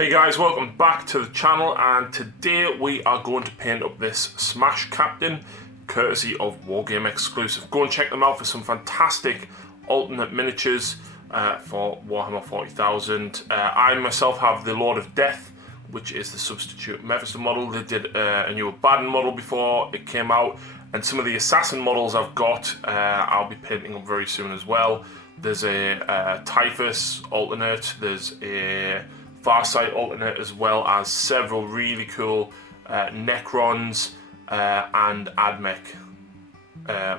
Hey guys, welcome back to the channel, and today we are going to paint up this Smash Captain courtesy of Wargame exclusive. Go and check them out for some fantastic alternate miniatures for Warhammer 40,000. I myself have the Lord of Death, which is the substitute Mephisto model. They did a new Abaddon model before it came out, and some of the Assassin models I've got I'll be painting up very soon as well. There's a Typhus alternate, there's a Farsight alternate, as well as several really cool Necrons and Admech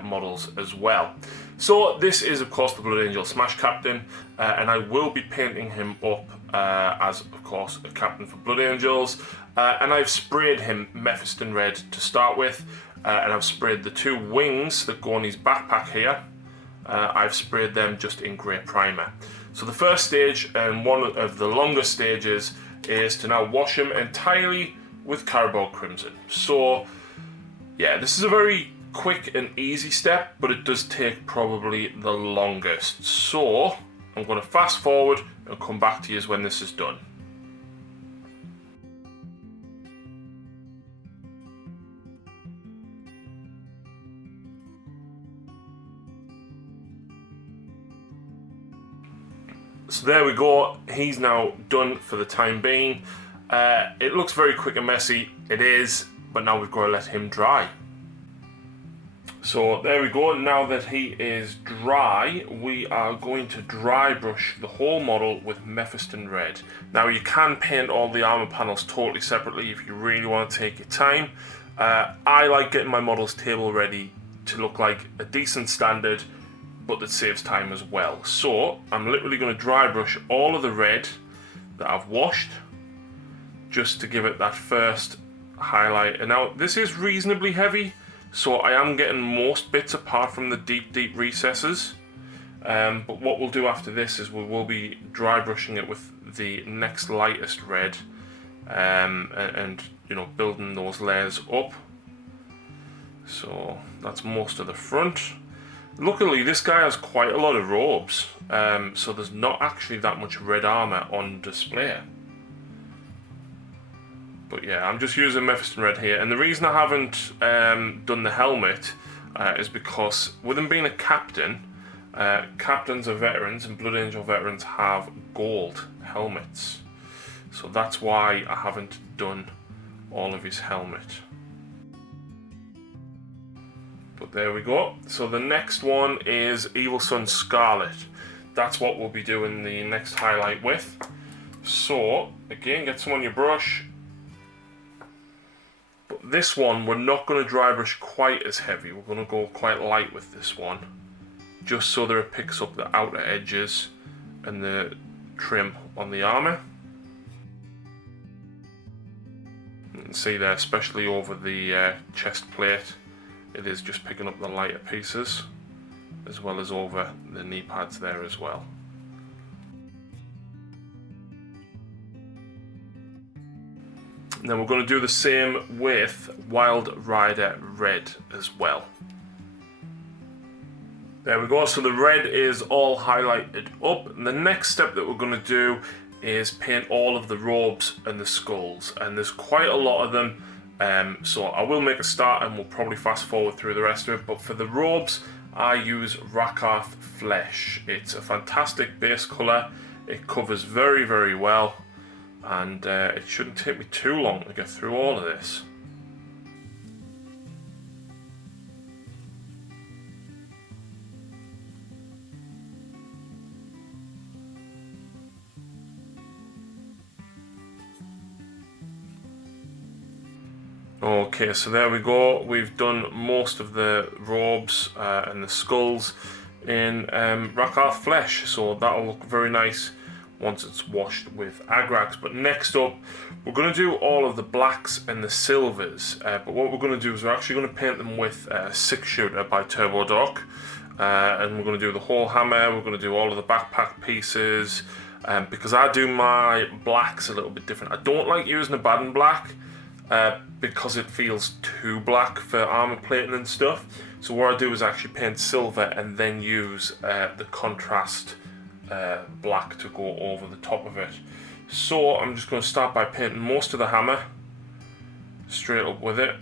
models as well. So this is of course the Blood Angel Smash Captain, and I will be painting him up as of course a captain for Blood Angels, and I've sprayed him Mephiston red to start with, and I've sprayed the two wings that go on his backpack here. I've sprayed them just in grey primer. So the first stage, and one of the longest stages, is to now wash him entirely with Carabao Crimson. So yeah, this is a very quick and easy step, but it does take probably the longest. So I'm going to fast forward and come back to you when this is done. So there we go, he's now done for the time being. It looks very quick and messy, it is, but now we've got to let him dry. So there we go, now that he is dry, we are going to dry brush the whole model with Mephiston red. Now you can paint all the armor panels totally separately if you really want to take your time. I like getting my models table ready to look like a decent standard, but that saves time as well. So I'm literally going to dry brush all of the red that I've washed, just to give it that first highlight. And now this is reasonably heavy, so I am getting most bits apart from the deep recesses. But what we'll do after this is we will be dry brushing it with the next lightest red, and you know, building those layers up. So that's most of the front. Luckily, this guy has quite a lot of robes, so there's not actually that much red armor on display. But yeah, I'm just using Mephiston red here, and the reason I haven't done the helmet is because with him being a captain, captains are veterans, and Blood Angel veterans have gold helmets. So that's why I haven't done all of his helmet. But there we go. So the next one is Evil Sunz Scarlet. That's what we'll be doing the next highlight with. So again, get some on your brush. But this one, we're not going to dry brush quite as heavy. We're going to go quite light with this one, just so that it picks up the outer edges and the trim on the armor. You can see there, especially over the chest plate, it is just picking up the lighter pieces, as well as over the knee pads there as well. And then we're going to do the same with Wild Rider Red as well. There we go, so the red is all highlighted up, and the next step that we're going to do is paint all of the robes and the skulls, and there's quite a lot of them. So I will make a start and we'll probably fast forward through the rest of it. But for the robes, I use Rakarth Flesh. It's a fantastic base colour. It covers very well, and it shouldn't take me too long to get through all of this. Okay, so there we go. We've done most of the robes and the skulls in Rakarth Flesh, so that'll look very nice once it's washed with Agrax. But next up, we're going to do all of the blacks and the silvers. But what we're going to do is we're actually going to paint them with Six Shooter by Turbo Doc, and we're going to do the whole hammer. We're going to do all of the backpack pieces, because I do my blacks a little bit different. I don't like using Abaddon black, because it feels too black for armor plating and stuff. So what I do is actually paint silver and then use the contrast black to go over the top of it. So I'm just going to start by painting most of the hammer straight up with it.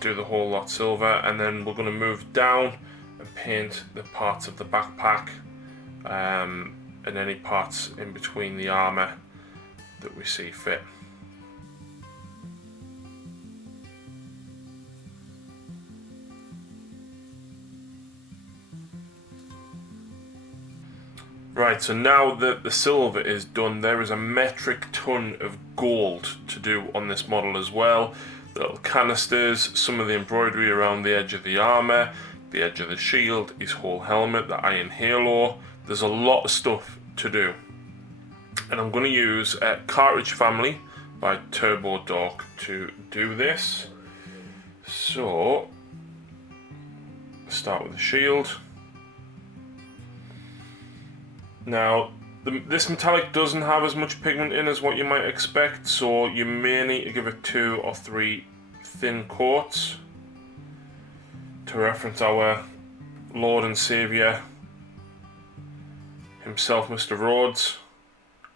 Do the whole lot silver, and then we're going to move down and paint the parts of the backpack and any parts in between the armor that we see fit. Right, so now that the silver is done, there is a metric ton of gold to do on this model as well. The little canisters, some of the embroidery around the edge of the armor, the edge of the shield, his whole helmet, the iron halo. There's a lot of stuff to do. And I'm going to use Cartridge Family by Turbo Dark to do this. So, start with the shield. Now, this metallic doesn't have as much pigment in as what you might expect, so you may need to give it 2 or 3 thin coats to reference our Lord and Saviour himself, Mr. Rhodes.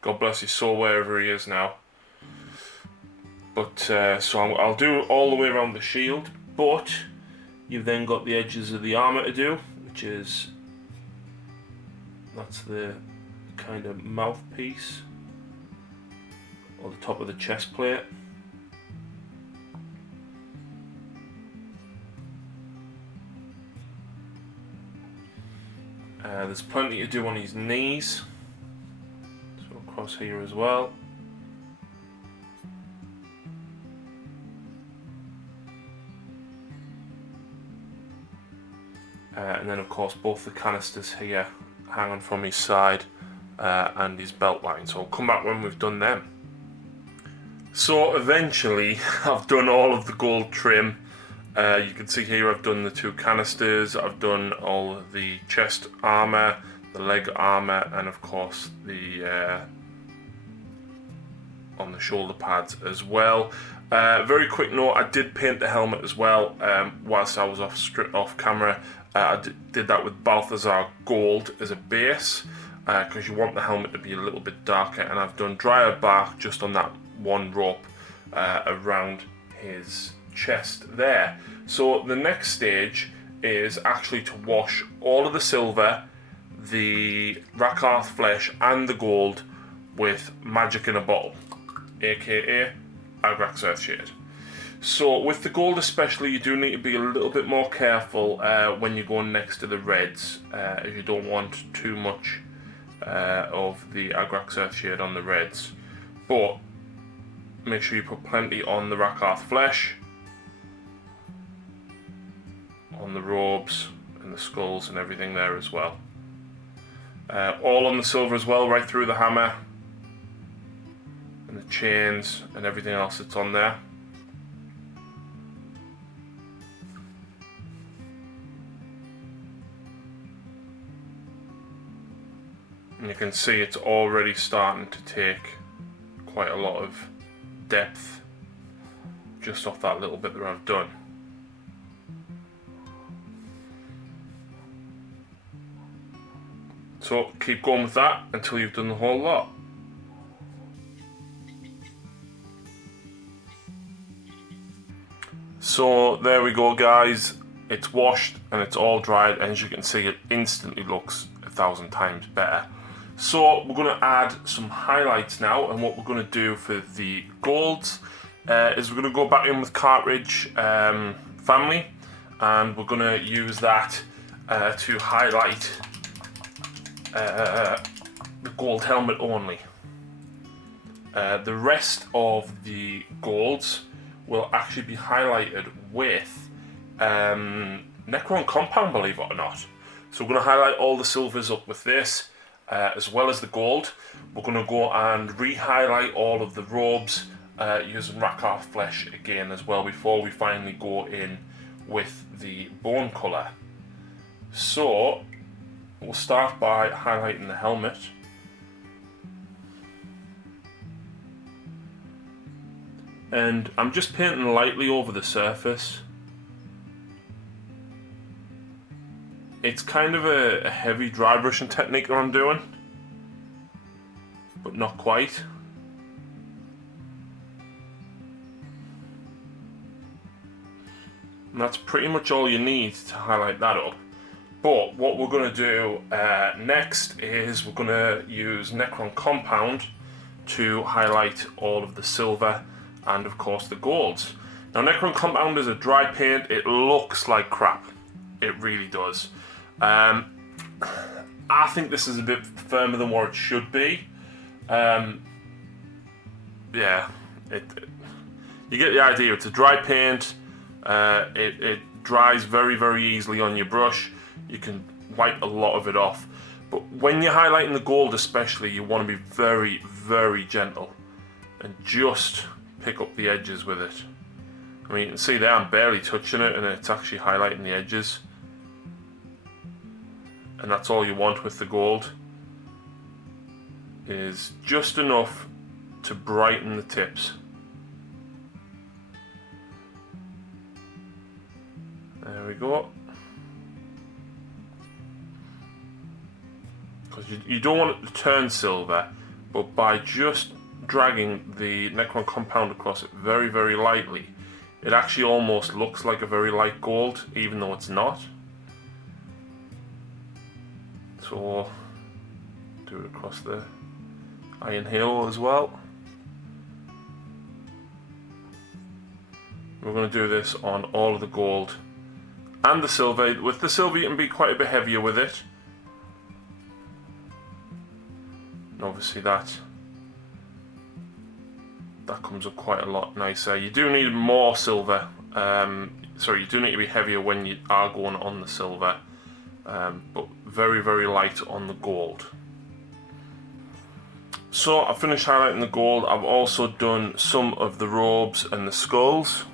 God bless his soul wherever he is now. But so I'll do all the way around the shield, but you've then got the edges of the armour to do, which is... that's the kind of mouthpiece, or the top of the chest plate. There's plenty to do on his knees, so across here as well. And then of course both the canisters here hanging from his side and his belt line, so I'll come back when we've done them. So eventually I've done all of the gold trim. You can see here I've done the 2 canisters, I've done all of the chest armour, the leg armour, and of course the on the shoulder pads as well. Very quick note, I did paint the helmet as well whilst I was off camera. I did that with Balthazar Gold as a base, because you want the helmet to be a little bit darker, and I've done drier bark just on that one rope around his chest there. So the next stage is actually to wash all of the silver, the Rakarth flesh and the gold with magic in a bottle, aka Agrax Earthshade. So with the gold especially, you do need to be a little bit more careful when you're going next to the reds, as you don't want too much of the Agrax Earthshade on the reds. But make sure you put plenty on the Rakarth flesh, on the robes and the skulls and everything there as well. All on the silver as well, right through the hammer and the chains and everything else that's on there. And you can see it's already starting to take quite a lot of depth just off that little bit that I've done. So keep going with that until you've done the whole lot. So there we go guys, it's washed and it's all dried, and as you can see it instantly looks 1,000 times better. So we're going to add some highlights now, and what we're going to do for the golds is we're going to go back in with Cartridge Family, and we're going to use that to highlight the gold helmet only. The rest of the golds will actually be highlighted with Necron Compound, believe it or not. So we're going to highlight all the silvers up with this, as well as the gold. We're going to go and re-highlight all of the robes using Rakarth flesh again as well, before we finally go in with the bone colour. So we'll start by highlighting the helmet. And I'm just painting lightly over the surface. It's kind of a heavy dry brushing technique that I'm doing. not quite. And that's pretty much all you need to highlight that up. But what we're going to do next is we're going to use Necron Compound to highlight all of the silver and of course the golds. Now Necron Compound is a dry paint. It looks like crap. It really does. I think this is a bit firmer than what it should be. Yeah, you get the idea. It's a dry paint. It dries very, very easily on your brush. You can wipe a lot of it off. But when you're highlighting the gold especially, you want to be very, very gentle and just pick up the edges with it. I mean, you can see there I'm barely touching it and it's actually highlighting the edges. And that's all you want with the gold, is just enough to brighten the tips. There we go. Because you don't want it to turn silver, but by just dragging the Necron Compound across it very, very lightly, it actually almost looks like a very light gold, even though it's not. So, do it across the iron halo as well. We're going to do this on all of the gold and the silver. With the silver you can be quite a bit heavier with it. And obviously that comes up quite a lot nicer. You do need more silver. Sorry, you do need to be heavier when you are going on the silver. But very, very light on the gold. So I've finished highlighting the gold. I've also done some of the robes and the skulls.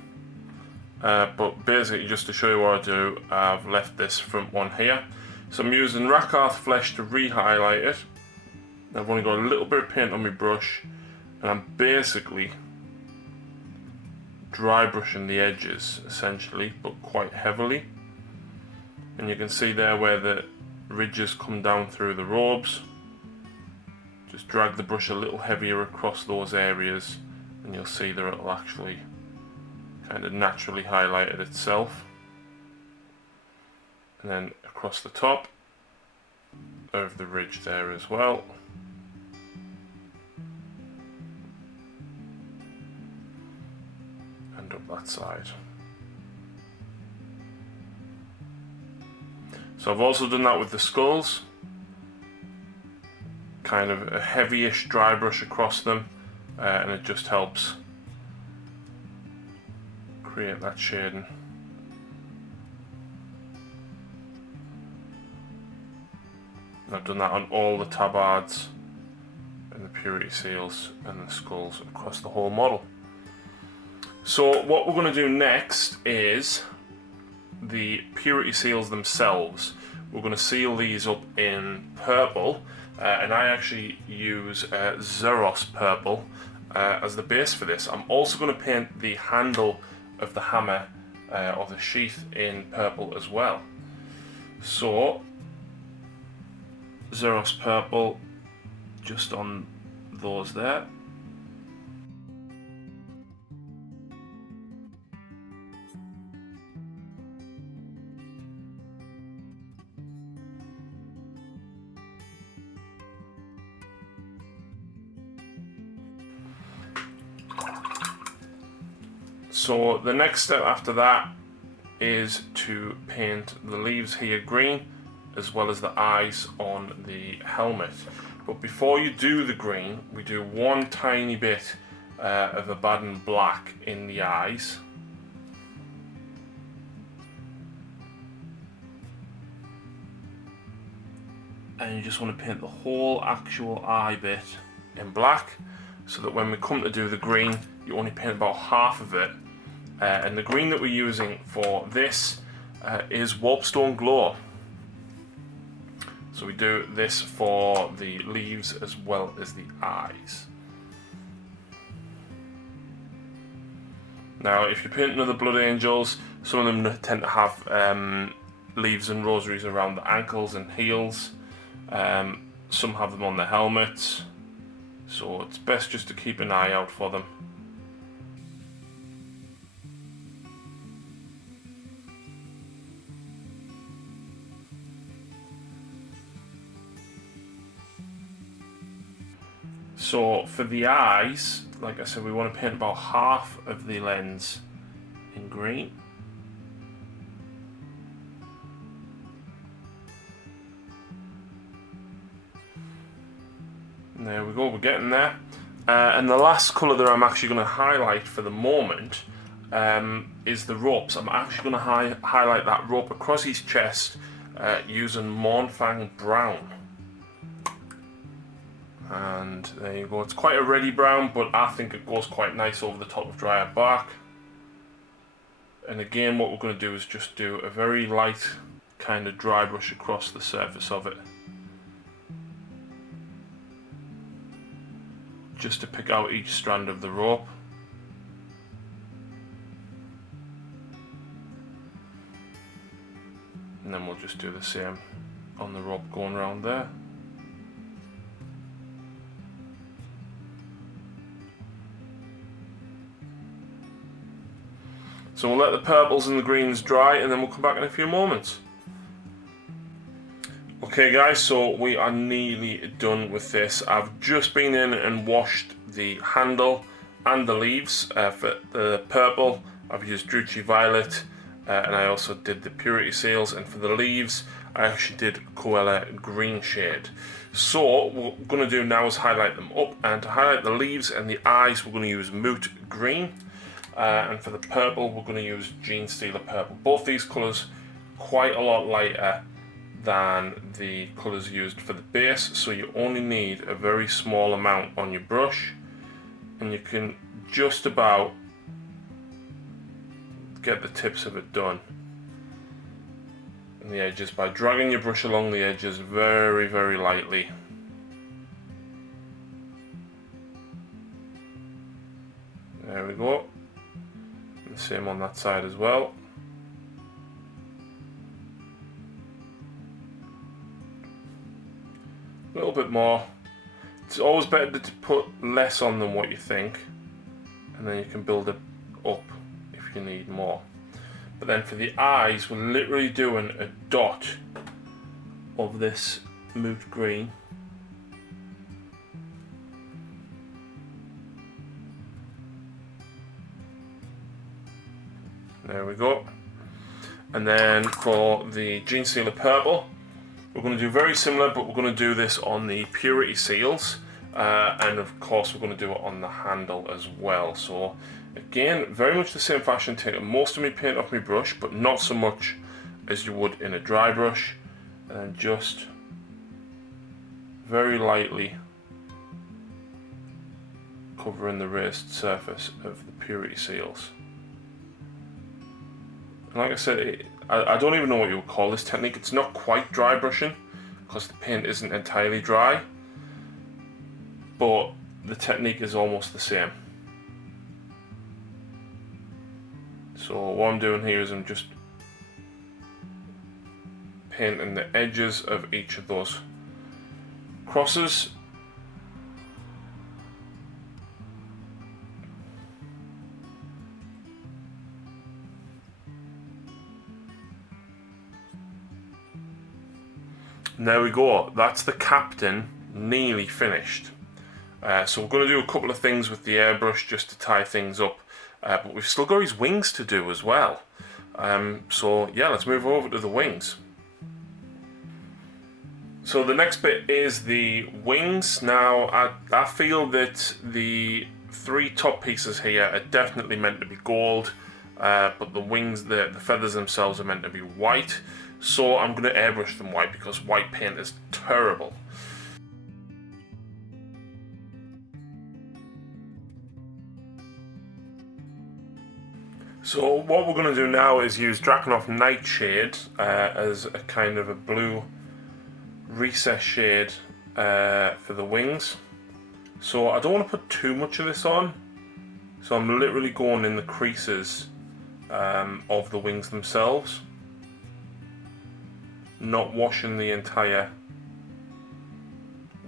But basically, just to show you what I do, I've left this front one here. So I'm using Rakarth Flesh to re-highlight it. I've only got a little bit of paint on my brush, and I'm basically dry brushing the edges, essentially, but quite heavily. And you can see there where the ridges come down through the robes. Just drag the brush a little heavier across those areas, and you'll see that it'll actually kind of naturally highlight it itself. And then across the top of the ridge there as well. And up that side. So I've also done that with the skulls. Kind of a heavyish dry brush across them, and it just helps create that shading. And I've done that on all the tabards and the purity seals and the skulls across the whole model. So what we're going to do next is the purity seals themselves. We're going to seal these up in purple, and I actually use Zeros purple as the base for this. I'm also going to paint the handle of the hammer or the sheath in purple as well. So Zeros purple just on those there. So the next step after that is to paint the leaves here green, as well as the eyes on the helmet. But before you do the green, we do one tiny bit of Abaddon black in the eyes. And you just want to paint the whole actual eye bit in black, so that when we come to do the green, you only paint about half of it. And the green that we're using for this is Warpstone Glow. So we do this for the leaves as well as the eyes. Now, if you're painting other Blood Angels, some of them tend to have leaves and rosaries around the ankles and heels. Some have them on the helmets. So it's best just to keep an eye out for them. So for the eyes, like I said, we want to paint about half of the lens in green. And there we go, we're getting there. And the last colour that I'm actually going to highlight for the moment is the ropes. I'm actually going to highlight that rope across his chest using Mornfang Brown. And there you go, it's quite a reddy brown, but I think it goes quite nice over the top of drier bark. And again, what we're going to do is just do a very light kind of dry brush across the surface of it, just to pick out each strand of the rope. And then we'll just do the same on the rope going around there. So we'll let the purples and the greens dry, and then we'll come back in a few moments. Okay guys, so we are nearly done with this. I've just been in and washed the handle and the leaves. For the purple, I've used Drucci Violet, and I also did the Purity Seals, and for the leaves, I actually did Coella Green Shade. So what we're going to do now is highlight them up, and to highlight the leaves and the eyes, we're going to use Moot Green. And for the purple, we're going to use Genestealer Purple. Both these colours quite a lot lighter than the colours used for the base, so you only need a very small amount on your brush, and you can just about get the tips of it done and the edges by dragging your brush along the edges very, very lightly. There we go. And the same on that side as well. A little bit more. It's always better to put less on than what you think, and then you can build it up if you need more. But then for the eyes, we're literally doing a dot of this Moot Green. There we go. And then for the Genestealer Purple, we're going to do very similar, but we're going to do this on the Purity Seals, and of course we're going to do it on the handle as well. So again, very much the same fashion, taking most of my paint off my brush, but not so much as you would in a dry brush, and just very lightly covering the raised surface of the Purity Seals. And like I said, I don't even know what you would call this technique. It's not quite dry brushing because the paint isn't entirely dry, but the technique is almost the same. So what I'm doing here is I'm just painting the edges of each of those crosses. And there we go, that's the captain nearly finished. So we're going to do a couple of things with the airbrush just to tie things up, but we've still got his wings to do as well. So yeah, let's move over to the wings. So the next bit is the wings. Now I feel that the three top pieces here are definitely meant to be gold, but the wings, the feathers themselves are meant to be white. So I'm going to airbrush them white because white paint is terrible. So what we're going to do now is use Drakenhof Nightshade as a kind of a blue recess shade for the wings. So I don't want to put too much of this on, so I'm literally going in the creases of the wings themselves, not washing the entire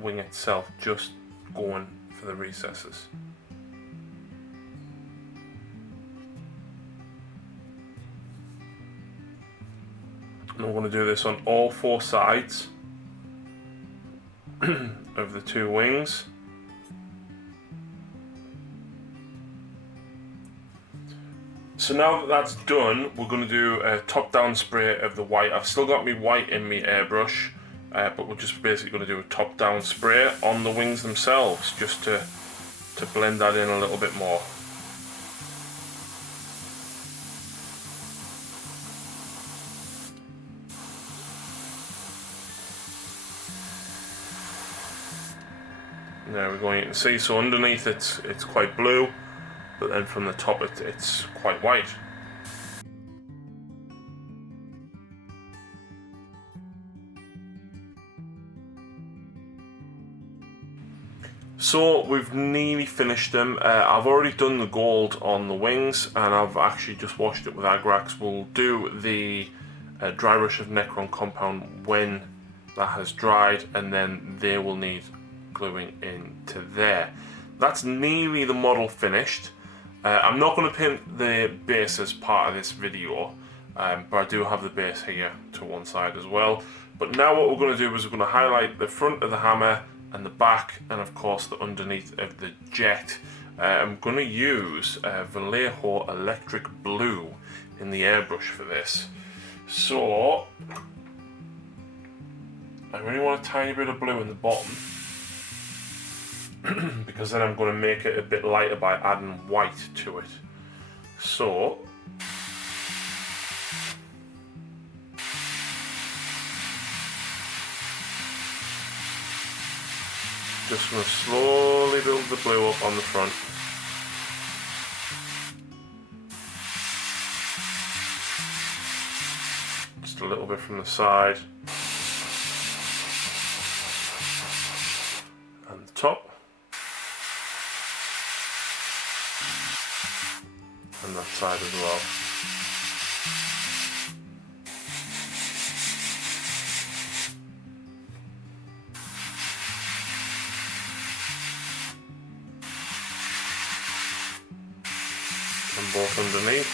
wing itself, just going for the recesses. And we're going to do this on all 4 sides of the 2 wings. So now that that's done, we're going to do a top-down spray of the white. I've still got my white in my airbrush, but we're just basically going to do a top-down spray on the wings themselves, just to blend that in a little bit more. There we're going, you can see, so underneath it's quite blue, but then from the top it's quite white. So we've nearly finished them. I've already done the gold on the wings, and I've actually just washed it with Agrax. We'll do the dry brush of Necron compound when that has dried, and then they will need gluing into there. That's nearly the model finished. I'm not going to paint the base as part of this video, but I do have the base here to one side as well. But now what we're going to do is we're going to highlight the front of the hammer and the back, and of course the underneath of the jet. I'm going to use Vallejo Electric Blue in the airbrush for this. So I really want a tiny bit of blue in the bottom, because then I'm going to make it a bit lighter by adding white to it. So just going to slowly build the blue up on the front. Just a little bit from the side and the top. And that side as well. And both underneath.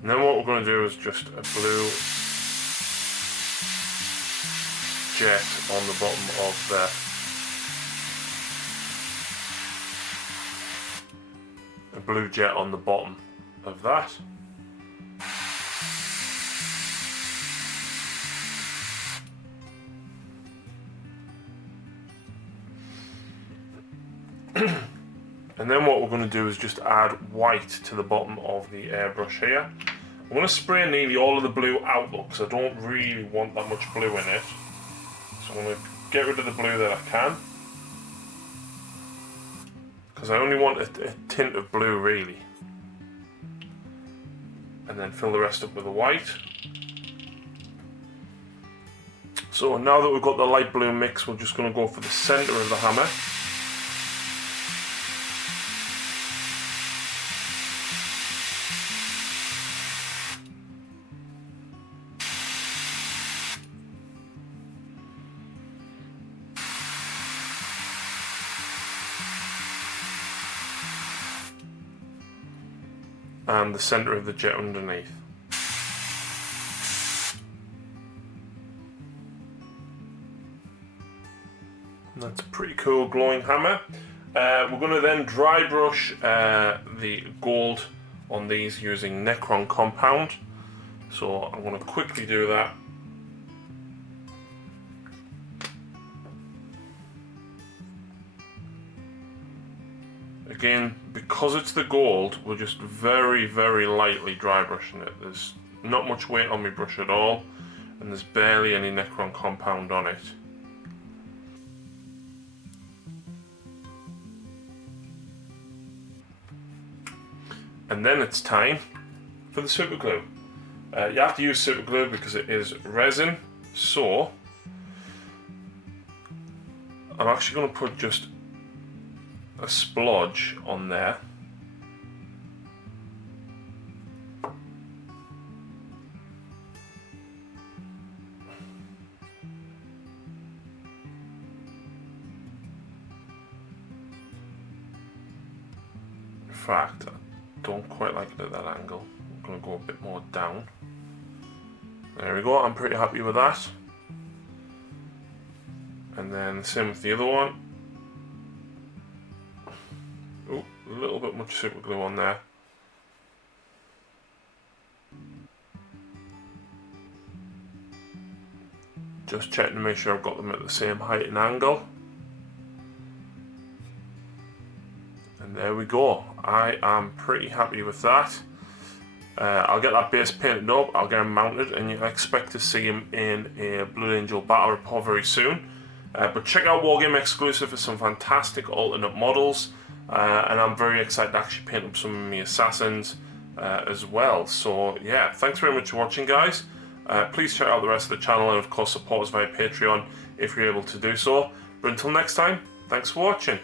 And then what we're going to do is just a blue jet on the bottom of a blue jet on the bottom of that. And then what we're going to do is just add white to the bottom of the airbrush here. I'm going to spray nearly all of the blue out because I don't really want that much blue in it. So I'm going to get rid of the blue that I can, because I only want a tint of blue really. And then fill the rest up with the white. So now that we've got the light blue mix, we're just going to go for the centre of the hammer. And the centre of the jet underneath. And that's a pretty cool glowing hammer. We're going to then dry brush the gold on these using Necron compound. So I'm going to quickly do that. Again, because it's the gold, we're just very, very lightly dry brushing it. There's not much weight on my brush at all, and there's barely any Necron compound on it. And then it's time for the super glue. You have to use super glue because it is resin, so I'm actually going to put just a splodge on there, fact, I don't quite like it at that angle. I'm going to go a bit more down. There we go, I'm pretty happy with that. And then same with the other one. Oh, a little bit much super glue on there. Just checking to make sure I've got them at the same height and angle. And there we go. I am pretty happy with that. I'll get that base painted up, I'll get him mounted, and you can expect to see him in a Blood Angel battle report very soon. But check out Wargame Exclusive for some fantastic alternate models, and I'm very excited to actually paint up some of my assassins as well. So yeah, thanks very much for watching, guys. Please check out the rest of the channel, and of course support us via Patreon if you're able to do so. But until next time, thanks for watching.